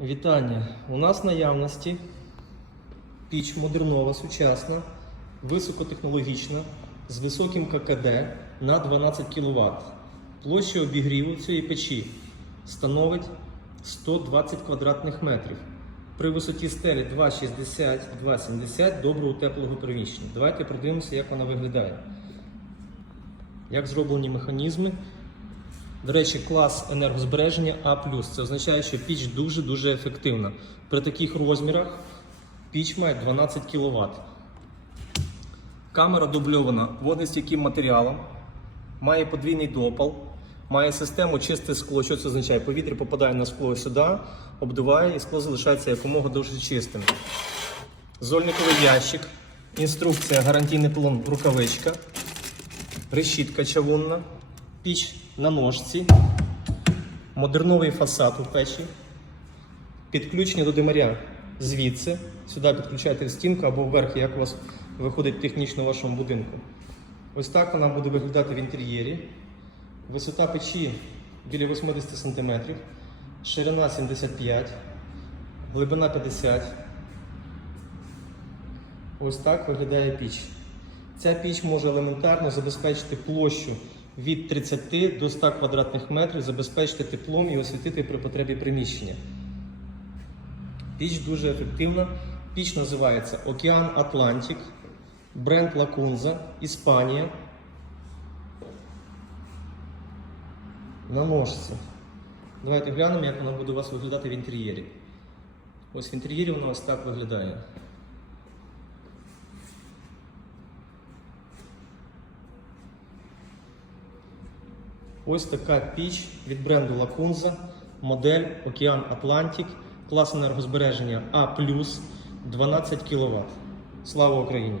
Вітання. У нас наявності піч модернова, сучасна, високотехнологічна, з високим ККД на 12 кВт. Площа обігріву цієї печі становить 120 квадратних метрів. При висоті стелі 2,60-2,70 доброго теплого приміщення. Давайте подивимося, як вона виглядає. Як зроблені механізми. До речі, клас енергозбереження А. Це означає, що піч дуже-дуже ефективна. При таких розмірах піч має 12 кВт. Камера дубльована водостійким матеріалом, має подвійний допал, має систему чисте скло. Що це означає? Повітря попадає на скло сюди, обдуває і скло залишається якомога довше чистим. Зольниковий ящик, інструкція, гарантійний полон, рукавичка, решітка чавунна, піч на ножці, модерновий фасад у печі, підключення до димаря звідси. Сюди підключаєте стінку або вверх, як у вас виходить технічно в вашому будинку. Ось так вона буде виглядати в інтер'єрі. Висота печі біля 80 см, ширина 75, глибина 50. Ось так виглядає піч. Ця піч може елементарно забезпечити площу від 30 до 100 квадратних метрів, забезпечити теплом і освітити при потребі приміщення. Піч дуже ефективна. Піч називається Океан Атлантик, бренд Лакунза, Іспанія. На ножці. Давайте глянемо, як вона буде у вас виглядати в інтер'єрі. Ось в інтер'єрі вона ось так виглядає. Ось така піч від бренду Лакунза, модель Океан Атлантик, клас енергозбереження А, 12 кВт. Слава Україні!